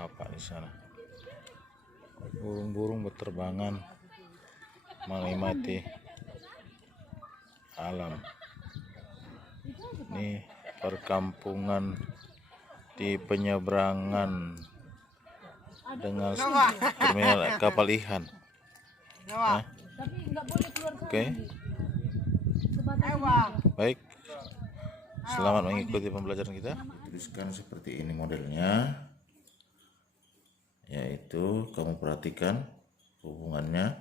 bapak di sana. Burung-burung berterbangan menikmati alam. Ini perkampungan di penyeberangan dengan terminal kapal ikan. Nah, oke. Baik. Selamat mengikuti pembelajaran kita. Tuliskan seperti ini modelnya, yaitu kamu perhatikan hubungannya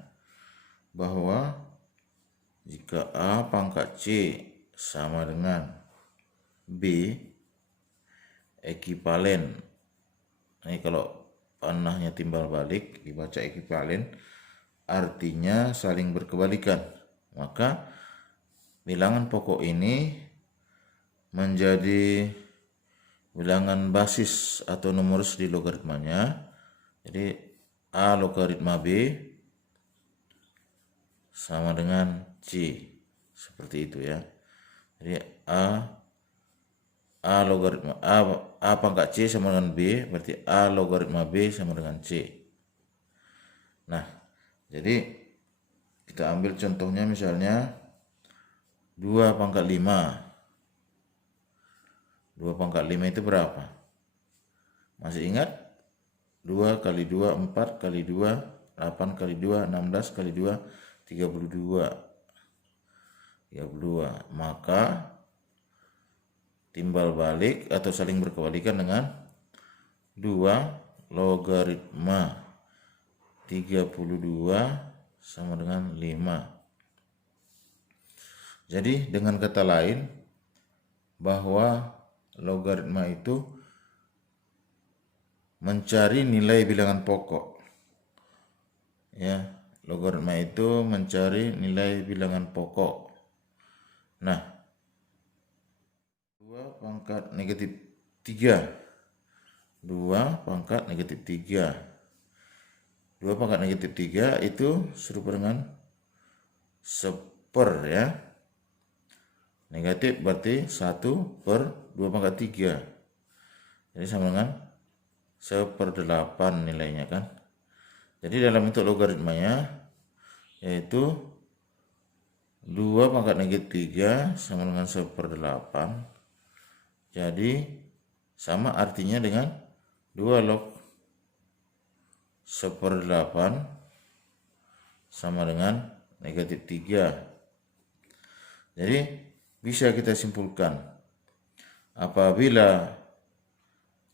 bahwa jika A pangkat C sama dengan B ekivalen. Ini kalau panahnya timbal balik dibaca ekivalen, artinya saling berkebalikan. Maka bilangan pokok ini menjadi bilangan basis atau numerus di logaritmanya. Jadi A logaritma B sama dengan C, seperti itu ya. Jadi A logaritma A pangkat C sama dengan B, berarti A logaritma B sama dengan C. Nah, jadi kita ambil contohnya, misalnya 2 pangkat 5. 2 pangkat 5 itu berapa? Masih ingat? 2 kali 2, 4 kali 2, 8 kali 2, 16 kali 2, 32. Maka timbal balik atau saling berkebalikan dengan 2 logaritma 32 sama dengan 5. Jadi dengan kata lain, bahwa logaritma itu mencari nilai bilangan pokok. Ya, logaritma itu mencari nilai bilangan pokok. Nah, 2 pangkat negatif 3. 2 pangkat negatif 3. 2 pangkat negatif 3 itu serupa dengan 1/, ya. Negatif berarti 1/2 pangkat 3. Jadi sama dengan 1/8 nilainya kan. Jadi dalam bentuk logaritmanya yaitu 2 pangkat negatif 3 sama dengan 1/8. Jadi sama artinya dengan 2 log 1/8 sama dengan negatif 3. Jadi bisa kita simpulkan, apabila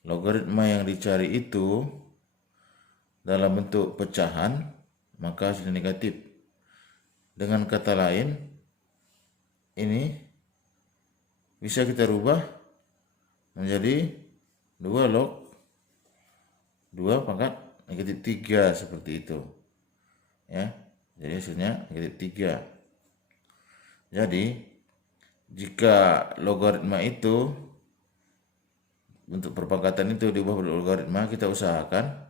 logaritma yang dicari itu dalam bentuk pecahan, maka hasilnya negatif. Dengan kata lain, ini bisa kita rubah menjadi 2 log 2 pangkat negatif 3, seperti itu. Ya, jadi hasilnya negatif 3. Jadi jika logaritma itu, bentuk perpangkatan itu diubah menjadi logaritma, kita usahakan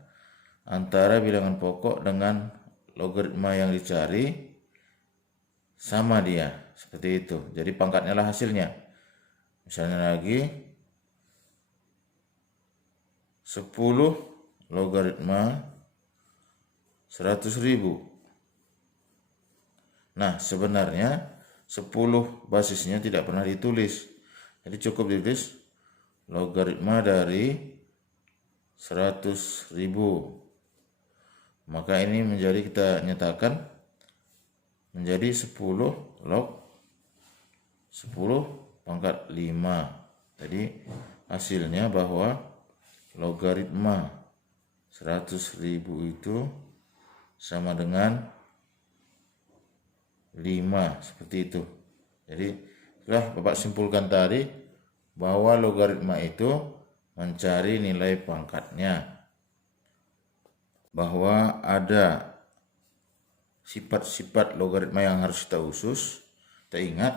antara bilangan pokok dengan logaritma yang dicari sama dia, seperti itu. Jadi pangkatnya lah hasilnya. Misalnya lagi 10 logaritma 100.000. Nah, sebenarnya 10 basisnya tidak pernah ditulis. Jadi cukup ditulis logaritma dari 100.000. Maka ini menjadi, kita nyatakan menjadi 10 log 10 pangkat 5. Jadi hasilnya bahwa logaritma 100.000 itu sama dengan 5, seperti itu. Jadi telah Bapak simpulkan tadi bahwa logaritma itu mencari nilai pangkatnya, bahwa ada sifat-sifat logaritma yang harus kita usus. Kita ingat,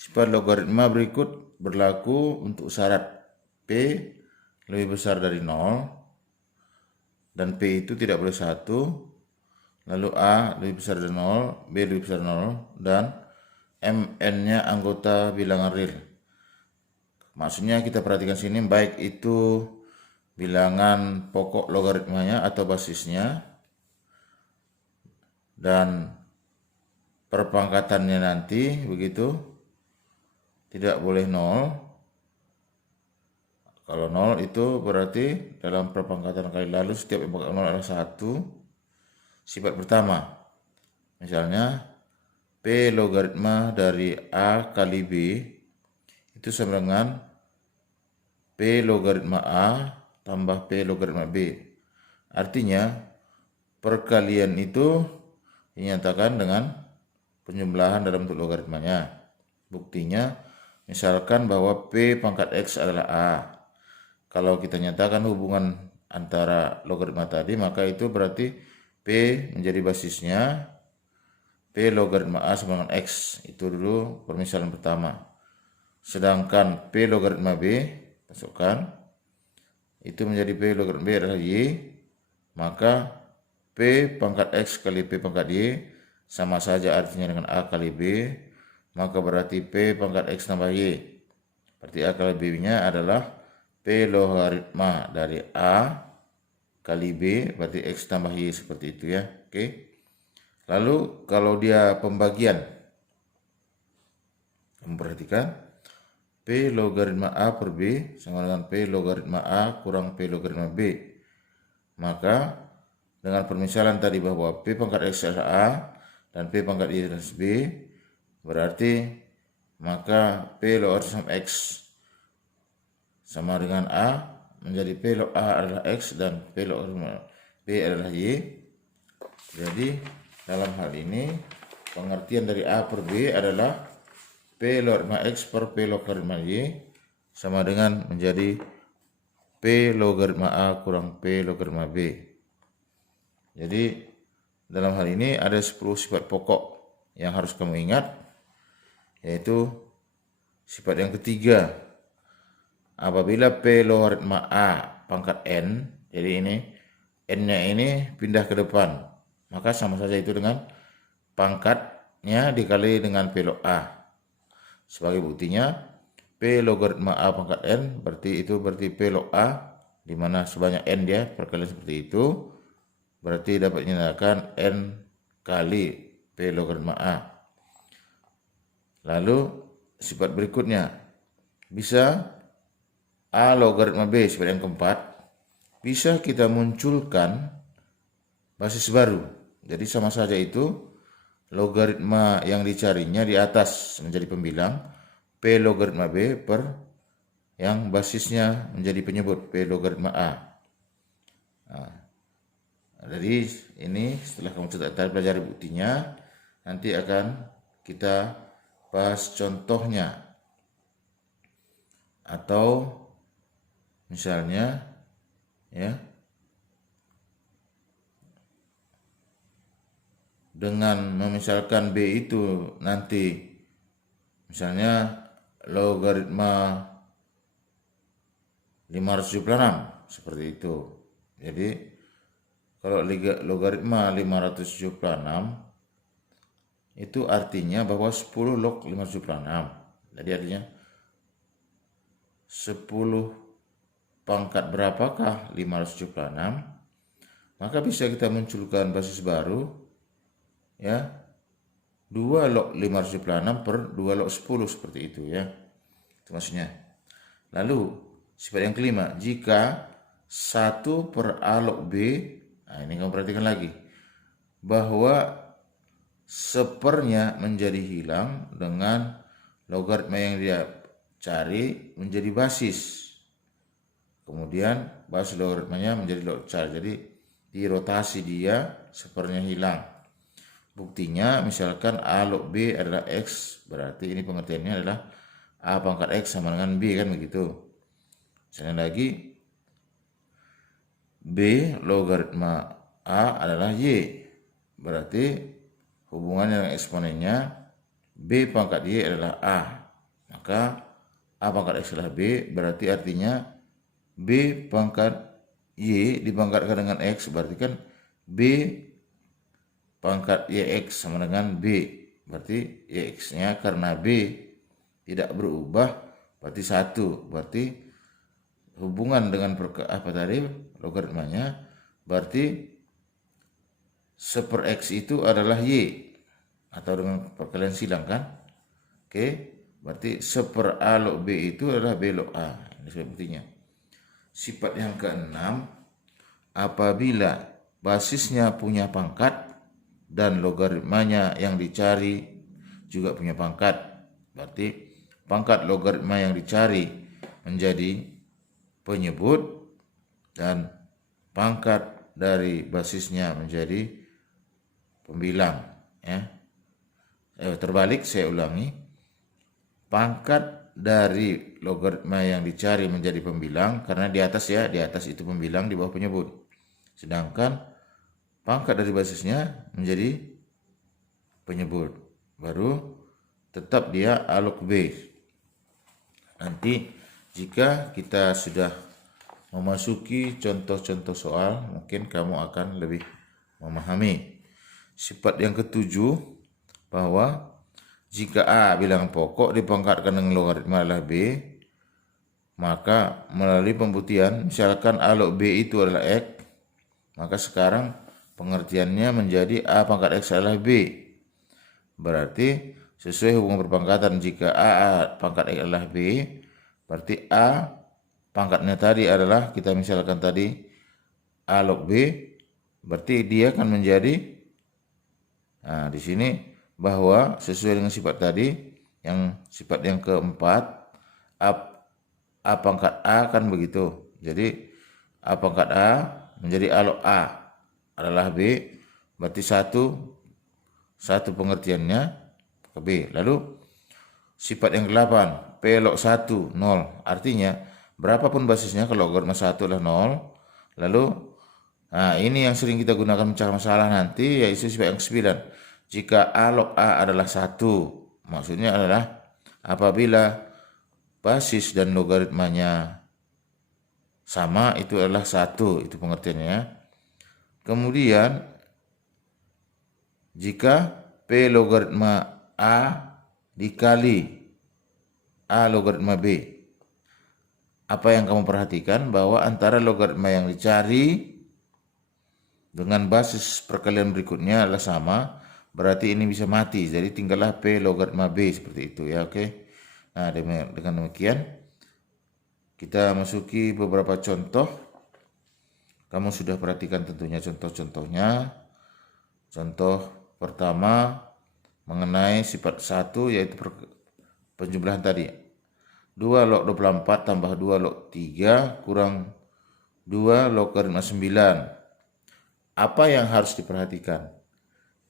sifat logaritma berikut berlaku untuk syarat P lebih besar dari 0 dan P itu tidak boleh 1, lalu A lebih besar dari 0, B lebih besar dari 0, dan Mn-nya anggota bilangan real. Maksudnya kita perhatikan sini, baik itu bilangan pokok logaritmanya atau basisnya, dan perpangkatannya nanti begitu tidak boleh 0. Kalau 0 itu berarti dalam perpangkatan kali lalu setiap yang pangkat 0 adalah 1. Sifat pertama, misalnya P logaritma dari A kali B itu sama dengan P logaritma A tambah P logaritma B. Artinya perkalian itu dinyatakan dengan penjumlahan dalam bentuk logaritmanya. Buktinya, misalkan bahwa P pangkat X adalah A. Kalau kita nyatakan hubungan antara logaritma tadi, maka itu berarti P menjadi basisnya P logaritma A sama dengan X. Itu dulu permisalan pertama. Sedangkan P logaritma B, masukkan, itu menjadi P logaritma B adalah Y, maka P pangkat X kali P pangkat Y sama saja artinya dengan A kali B, maka berarti P pangkat X tambah Y. Berarti A kali B-nya adalah P logaritma dari A kali B, berarti X tambah Y, seperti itu ya. Oke. Lalu kalau dia pembagian, memperhatikan P logaritma A per B sama dengan P logaritma A kurang P logaritma B. Maka dengan permisalan tadi bahwa P pangkat X adalah A dan P pangkat Y adalah B, berarti maka P logaritma X sama dengan A menjadi P log A adalah X dan P logaritma B adalah Y. Jadi dalam hal ini pengertian dari A per B adalah P logaritma X per P logaritma Y sama dengan menjadi P logaritma A kurang P logaritma B. Jadi dalam hal ini ada 10 sifat pokok yang harus kamu ingat, yaitu sifat yang ketiga, apabila P logaritma A pangkat N, jadi ini N-nya ini pindah ke depan, maka sama saja itu dengan pangkatnya dikali dengan P log A. Sebagai buktinya, P logaritma A pangkat N berarti P log A, di mana sebanyak N dia, perkalian seperti itu, berarti dapat dinyatakan N kali P logaritma A. Lalu sifat berikutnya, bisa A logaritma B, sifat yang keempat, bisa kita munculkan basis baru. Jadi sama saja itu logaritma yang dicarinya di atas menjadi pembilang P logaritma B per yang basisnya menjadi penyebut P logaritma A. Nah, jadi ini setelah kamu pelajari buktinya, nanti akan kita bahas contohnya. Atau misalnya ya, dengan memisalkan B itu nanti misalnya logaritma 576 seperti itu. Jadi kalau logaritma 576 itu artinya bahwa 10 log 576. Jadi artinya 10 pangkat berapakah 576? Maka bisa kita munculkan basis baru ya, 2 log 576 per 2 log 10 seperti itu ya. Itu maksudnya. Lalu sifat yang kelima, jika 1 per A log B, nah ini kamu perhatikan lagi, bahwa sepernya menjadi hilang dengan logaritma yang dia cari menjadi basis. Kemudian basis logaritmanya menjadi log char. Jadi dirotasi dia, sepernya hilang. Buktinya misalkan A log B adalah X, berarti ini pengertiannya adalah A pangkat X sama dengan B, kan begitu. Misalnya lagi B logaritma A adalah Y, berarti hubungannya dengan eksponennya B pangkat Y adalah A, maka A pangkat X adalah B, berarti artinya B pangkat Y dipangkatkan dengan X, berarti kan B pangkat YX sama dengan B, berarti YX-nya karena B tidak berubah berarti 1, berarti hubungan dengan logaritmanya, berarti 1/X itu adalah Y, atau dengan perkalian silang kan. Oke, berarti 1/A log B itu adalah B log A. Ini sudah buktinya. Sifat yang keenam, apabila basisnya punya pangkat dan logaritmanya yang dicari juga punya pangkat, berarti pangkat logaritma yang dicari menjadi penyebut dan pangkat dari basisnya menjadi pembilang. Ya. Terbalik, saya ulangi. Pangkat dari logaritma yang dicari menjadi pembilang, karena di atas itu pembilang, di bawah penyebut. Sedangkan pangkat dari basisnya menjadi penyebut. Baru tetap dia A log B. Nanti jika kita sudah memasuki contoh-contoh soal, mungkin kamu akan lebih memahami. Sifat yang ketujuh, bahwa jika A bilangan pokok dipangkatkan dengan logaritma adalah B, maka melalui pembuktian, misalkan A log B itu adalah X, maka sekarang pengertiannya menjadi A pangkat X adalah B. Berarti sesuai hubungan berpangkatan, jika A pangkat X adalah B, berarti A pangkatnya tadi adalah, kita misalkan tadi A log B, berarti dia akan menjadi, nah di sini bahwa sesuai dengan sifat tadi, yang sifat yang keempat, A pangkat A kan begitu. Jadi A pangkat A menjadi A log A adalah B, berarti satu pengertiannya ke B. Lalu sifat yang ke-8, P log 1 0, artinya berapapun basisnya, kalau logaritma 1 adalah 0. Lalu ini yang sering kita gunakan mencari masalah nanti, yaitu sifat yang ke-9. Jika A log A adalah 1, maksudnya adalah apabila basis dan logaritmanya sama, itu adalah 1, itu pengertiannya. Kemudian jika P logaritma A dikali A logaritma B, apa yang kamu perhatikan, bahwa antara logaritma yang dicari dengan basis perkalian berikutnya adalah sama, berarti ini bisa mati, jadi tinggallah P logaritma B, seperti itu ya. Oke. Nah, dengan demikian kita masuki beberapa contoh. Kamu sudah perhatikan tentunya contoh-contohnya. Contoh pertama mengenai sifat 1, yaitu penjumlahan tadi. 2 log 24 tambah 2 log 3 kurang 2 logaritma 9. Apa yang harus diperhatikan?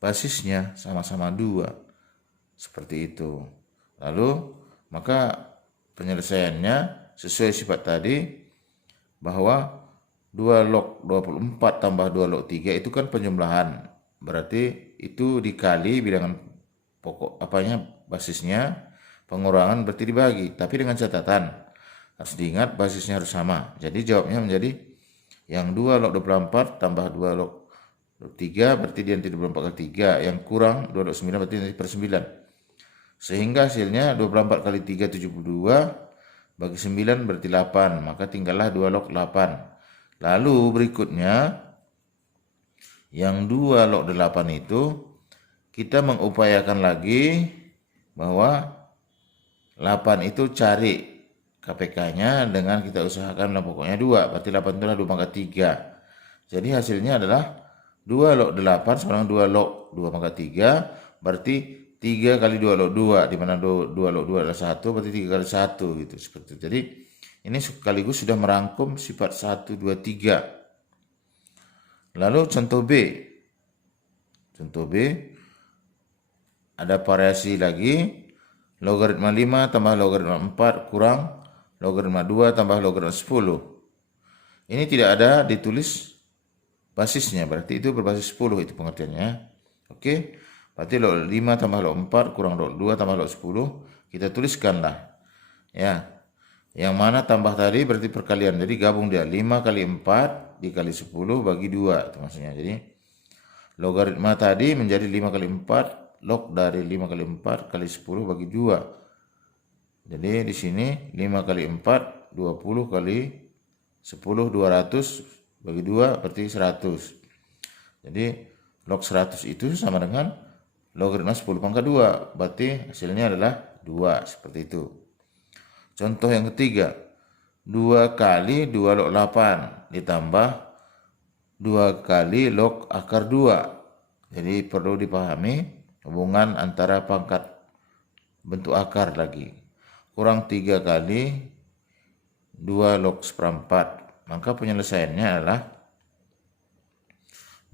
Basisnya sama-sama 2. Seperti itu. Lalu, maka penyelesaiannya sesuai sifat tadi, bahwa 2 log 24 tambah 2 log 3 itu kan penjumlahan. Berarti itu dikali bilangan pokok basisnya, pengurangan berarti dibagi. Tapi dengan catatan, harus diingat basisnya harus sama. Jadi jawabnya menjadi yang 2 log 24 tambah 2 log 3 berarti dia nanti 24 kali 3, yang kurang 2 log 9 berarti nanti per 9. Sehingga hasilnya 24 kali 3 72, bagi 9 berarti 8, maka tinggallah 2 log 8. Lalu berikutnya yang 2 log 8 itu kita mengupayakan lagi bahwa 8 itu cari KPK-nya dengan kita usahakan pokoknya 2, berarti 8 itu adalah 2 pangkat 3. Jadi hasilnya adalah 2 log 8 sama dengan 2 log 2 pangkat 3, berarti 3 kali 2 log 2, di mana 2 log 2 adalah 1, berarti 3 kali 1 gitu, seperti itu. Jadi ini sekaligus sudah merangkum sifat 1, 2, 3. Lalu contoh B. Contoh B ada variasi lagi, logaritma 5 tambah logaritma 4 kurang logaritma 2 tambah logaritma 10. Ini tidak ada ditulis basisnya, berarti itu berbasis 10, itu pengertiannya. Oke, berarti log 5 tambah log 4 kurang log 2 tambah log 10, kita tuliskanlah. Ya, yang mana tambah tadi berarti perkalian, jadi gabung dia 5 kali 4 dikali 10 bagi 2, itu maksudnya. Jadi logaritma tadi menjadi 5 kali 4, log dari 5 kali 4 kali 10 bagi 2. Jadi di sini 5 kali 4, 20 kali 10 200 bagi 2 berarti 100. Jadi log 100 itu sama dengan logaritma 10 pangkat 2. Berarti hasilnya adalah 2. Seperti itu. Contoh yang ketiga. 2 kali 2 log 8 ditambah 2 kali log akar 2. Jadi perlu dipahami hubungan antara pangkat bentuk akar lagi. Kurang 3 kali 2 log seperempat. Maka penyelesaiannya adalah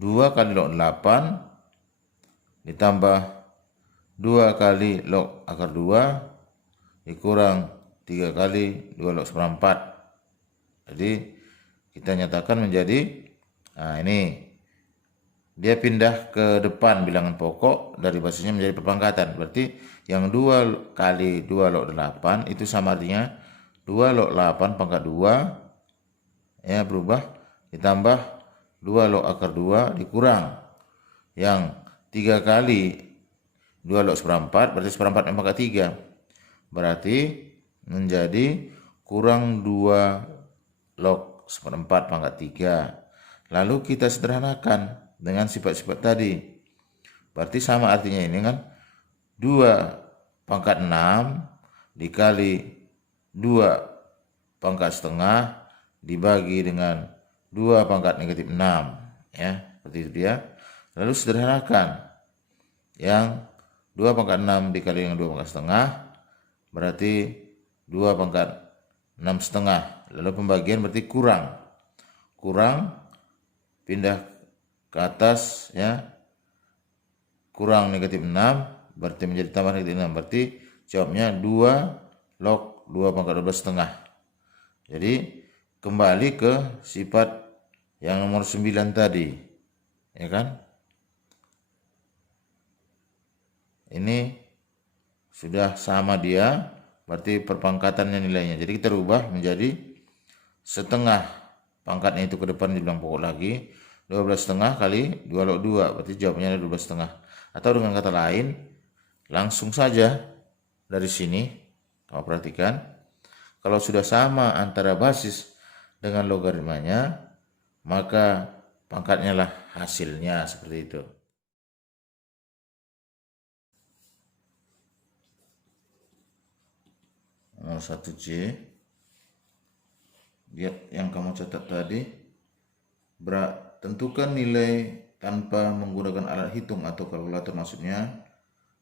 2 kali log 8 ditambah 2 kali log akar 2 dikurang 3 kali 2 log seperempat. Jadi kita nyatakan menjadi, nah ini dia pindah ke depan bilangan pokok dari basisnya menjadi perpangkatan. Berarti yang 2 kali 2 log 8 itu sama artinya 2 log 8 pangkat 2 ya berubah ditambah 2 log akar 2 dikurang yang 3 kali 2 log seperempat berarti seperempat pangkat 3. Berarti menjadi kurang 2 log seperempat pangkat 3. Lalu kita sederhanakan dengan sifat-sifat tadi. Berarti sama artinya ini kan 2 pangkat 6 dikali 2 pangkat setengah dibagi dengan 2 pangkat negatif 6 ya, seperti itu dia. Lalu sederhanakan yang 2 pangkat 6 dikali dengan 2 pangkat setengah berarti 2 pangkat 6 setengah. Lalu pembagian berarti kurang pindah ke atas ya, kurang negatif 6 berarti menjadi tambah negatif 6 berarti jawabnya 2 log 2 pangkat 12 setengah. Jadi kembali ke sifat yang nomor 9 tadi, ya kan? Ini sudah sama dia, berarti perpangkatannya nilainya. Jadi kita rubah menjadi setengah pangkatnya itu ke depan dibilang pokok lagi. 12 setengah kali 2 log 2, berarti jawabannya ada 12 setengah. Atau dengan kata lain, langsung saja dari sini, kamu perhatikan, kalau sudah sama antara basis dengan logaritmanya, maka pangkatnya lah hasilnya, seperti itu. Nomor 1C, lihat yang kamu catat tadi, tentukan nilai tanpa menggunakan alat hitung atau kalkulator. Maksudnya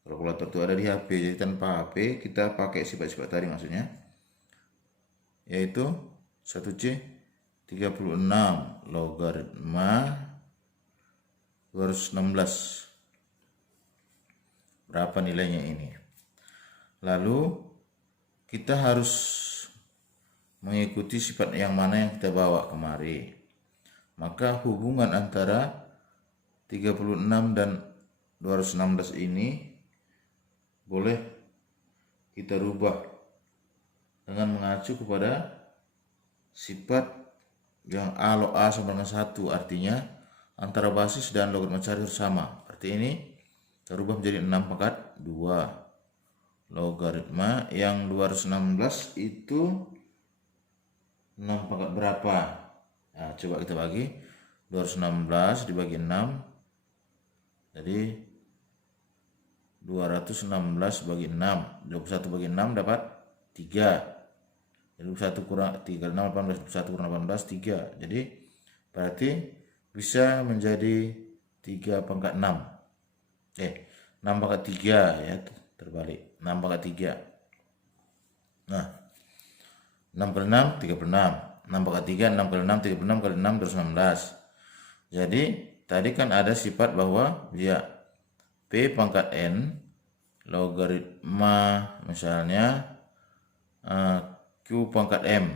kalkulator itu ada di HP, jadi tanpa HP kita pakai sifat-sifat tadi maksudnya, yaitu 1C 36 logaritma 216. Berapa nilainya ini? Lalu kita harus mengikuti sifat yang mana yang kita bawa kemari. Maka hubungan antara 36 dan 216 ini boleh kita rubah dengan mengacu kepada sifat yang A log A sama dengan 1, artinya antara basis dan logaritma cari harus sama. Arti ini kita rubah menjadi 6 pangkat 2. Logaritma yang 216 itu 6 pangkat berapa? Nah, coba kita bagi 216 dibagi 6, jadi 216 bagi 6, 21 bagi 6 dapat 3. Jadi 1 kurang 3, 6, 18, 1 kurang 18, 3. Jadi berarti bisa menjadi 3 pangkat 6. 6 pangkat 3 ya, terbalik. 6 pangkat 3. Nah, 6 kali 6, 36. 6 pangkat 3, 6 kali 6, 36 kali 6, 216. Jadi tadi kan ada sifat bahwa dia P pangkat N logaritma misalnya Q pangkat M,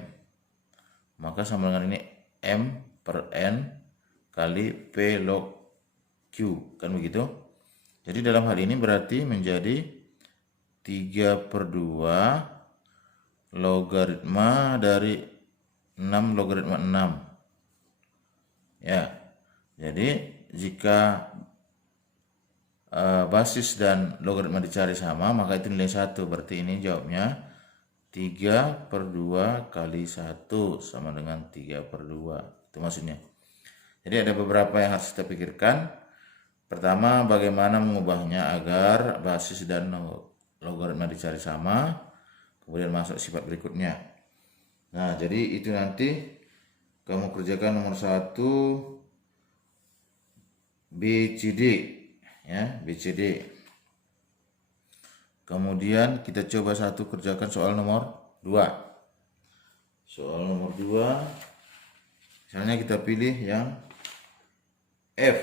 maka sama dengan ini M per N kali P log Q, kan begitu. Jadi dalam hal ini berarti menjadi 3/2 logaritma dari 6 logaritma 6 ya. Jadi jika basis dan logaritma dicari sama, maka itu nilai 1. Berarti ini jawabnya 3/2 kali 1 sama dengan 3/2. Itu maksudnya. Jadi ada beberapa yang harus kita pikirkan. Pertama, bagaimana mengubahnya agar basis dan logaritma dicari sama. Kemudian masuk sifat berikutnya. Nah, jadi itu nanti kamu kerjakan nomor 1 BCD ya, BCD. Kemudian kita coba kerjakan soal nomor 2. Soal nomor 2 misalnya kita pilih yang F.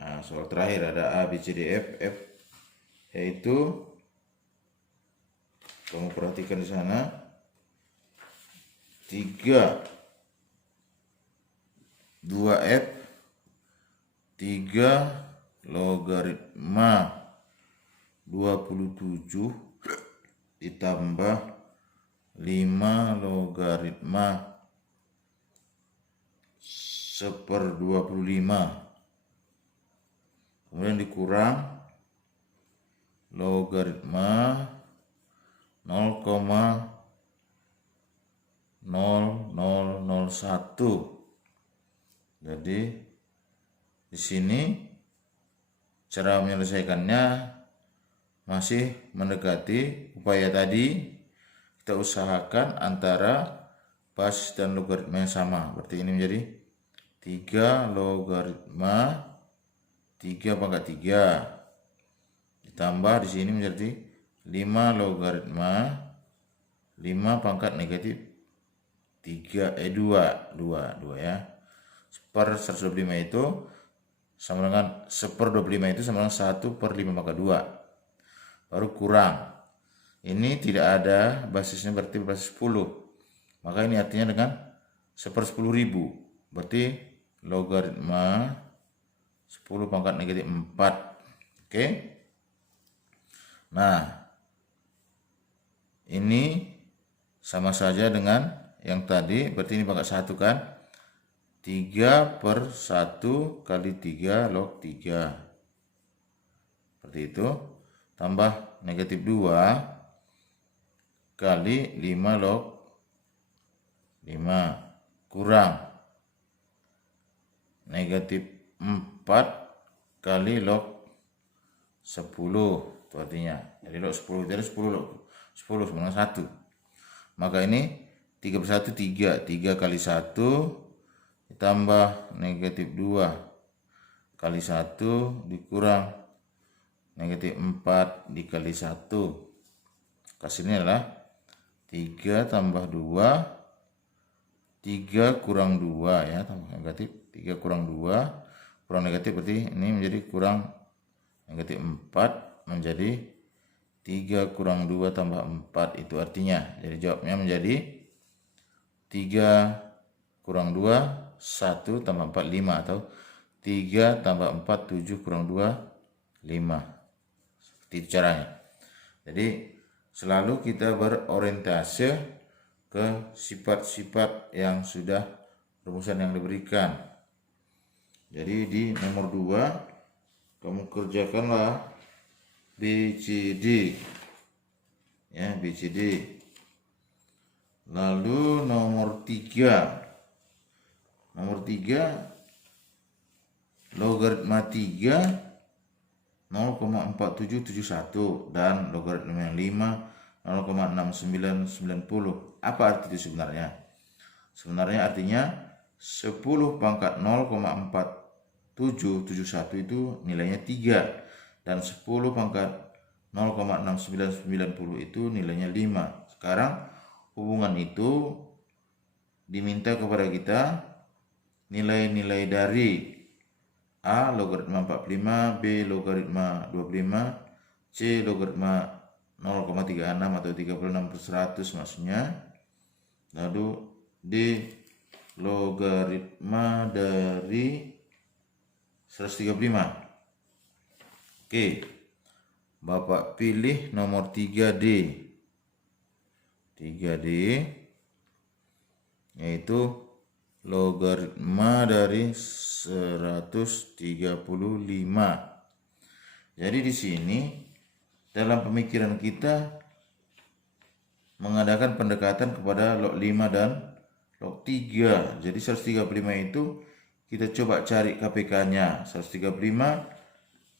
Nah, soal terakhir ada A, B, C, D, F, yaitu kamu perhatikan di sana 2F 3 logaritma 27 ditambah 5 logaritma 1/25, kemudian dikurang logaritma 0,0001. Jadi di sini cara menyelesaikannya masih mendekati upaya tadi. Kita usahakan antara basis dan logaritma yang sama. Berarti ini menjadi 3 logaritma 3/3 ditambah di sini menjadi 5 logaritma 5 ya. 1/125 itu sama dengan 1/25 itu sama dengan 1/5/2. Baru kurang. Ini tidak ada basisnya, berarti basis 10. Maka ini artinya dengan 1/10.000. Berarti logaritma 10⁻⁴. Oke. Nah, ini sama saja dengan yang tadi, berarti ini pangkat 1 kan. 3/1 kali 3 log 3. Seperti itu. Tambah -2 kali 5 log 5. Kurang -4 kali log 10. Itu artinya. Jadi log 10 dari 10 log 10 sama dengan 1. Maka ini 3/1 3. 3 kali 1 ditambah -2 kali 1 dikurang -4 dikali 1. Hasilnya adalah 3 tambah 2, 3 kurang 2 ya, tambah negatif. 3 kurang 2 kurang negatif, berarti ini menjadi kurang -4 menjadi 3 kurang 2 tambah 4. Itu artinya, jadi jawabnya menjadi 3 kurang 2 1 tambah 4 5, atau 3 tambah 4 7 kurang 2 5. Seperti itu caranya. Jadi selalu kita berorientase ke sifat-sifat yang sudah rumusan yang diberikan. Jadi di nomor 2 kamu kerjakanlah BCD ya, BCD. Lalu nomor 3 logaritma 3 0,4771 dan logaritma yang 5 0,6990. Apa arti itu sebenarnya? Sebenarnya artinya 10 pangkat 0,4771 itu nilainya 3 dan 10 pangkat 0,6990 itu nilainya 5. Sekarang hubungan itu diminta kepada kita nilai-nilai dari A logaritma 45, B logaritma 25, C logaritma 0,36 atau 36/100 maksudnya. Lalu D logaritma dari 135. Oke. Bapak pilih nomor 3D. 3D yaitu logaritma dari 135. Jadi di sini dalam pemikiran kita mengadakan pendekatan kepada log 5 dan log 3. Jadi 135 itu kita coba cari KPK-nya. 135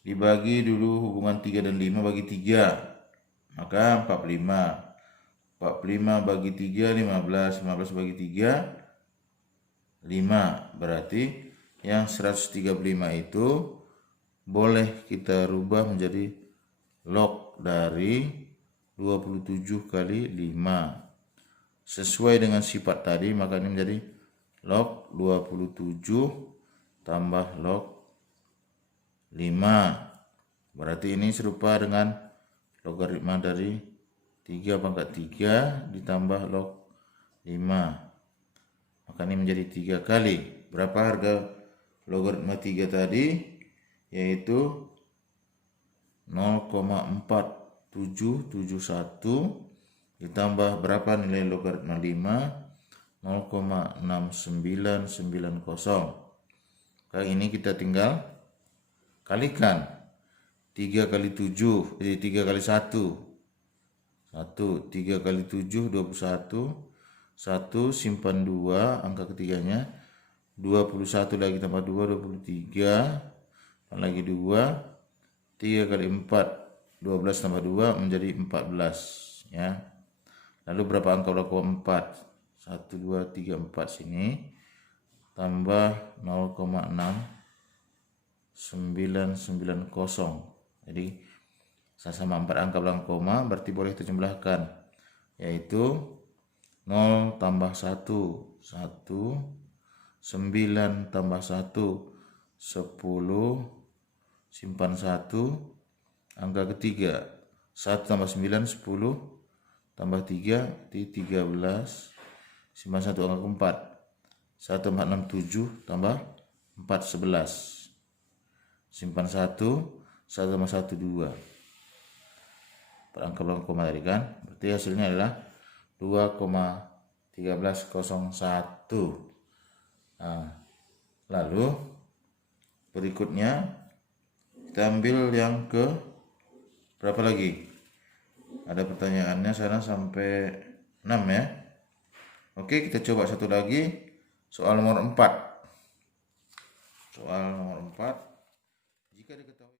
dibagi dulu hubungan 3 dan 5 bagi 3. Maka 45. 45 bagi 3, 15. 15 bagi 3, 5. Berarti yang 135 itu boleh kita rubah menjadi log dari 27 kali 5. Sesuai dengan sifat tadi, maka ini menjadi log 27 tambah log 5. Berarti ini serupa dengan logaritma dari 3 pangkat 3 ditambah log 5. Maka ini menjadi 3 kali. Berapa harga logaritma 3 tadi? Yaitu 0,4771 ditambah berapa nilai logaritma 5? 0,6990. Kali ini kita tinggal kalikan. 3 kali 7, 3 kali 1. 3 kali 7, 21. 1 simpan 2, angka ketiganya. 21 lagi tambah 2, 23. Lagi 2. 3 kali 4, 12 tambah 2 menjadi 14. Ya. Lalu berapa angka berlaku 4? 1, 2, 3, 4 sini. Tambah 0,6990. Jadi sama 4 angka belakang koma, berarti boleh kita jumlahkan. Yaitu 0 tambah 1, 1. 9 tambah 1, 10. Simpan 1. Angka ketiga, 1 tambah 9, 10. Tambah 3, 13. Simpan 1, angka keempat. 1 tambah 6, 7. Tambah 4, 11. Simpan 1. 1 tambah 1, 2. Angka belakang koma tadi kan. Berarti hasilnya adalah 2,1301. Nah, lalu berikutnya kita ambil yang ke berapa lagi? Ada pertanyaannya sana sampai 6 ya. Oke, kita coba satu lagi. Soal nomor 4. Soal nomor 4. Jika diketahui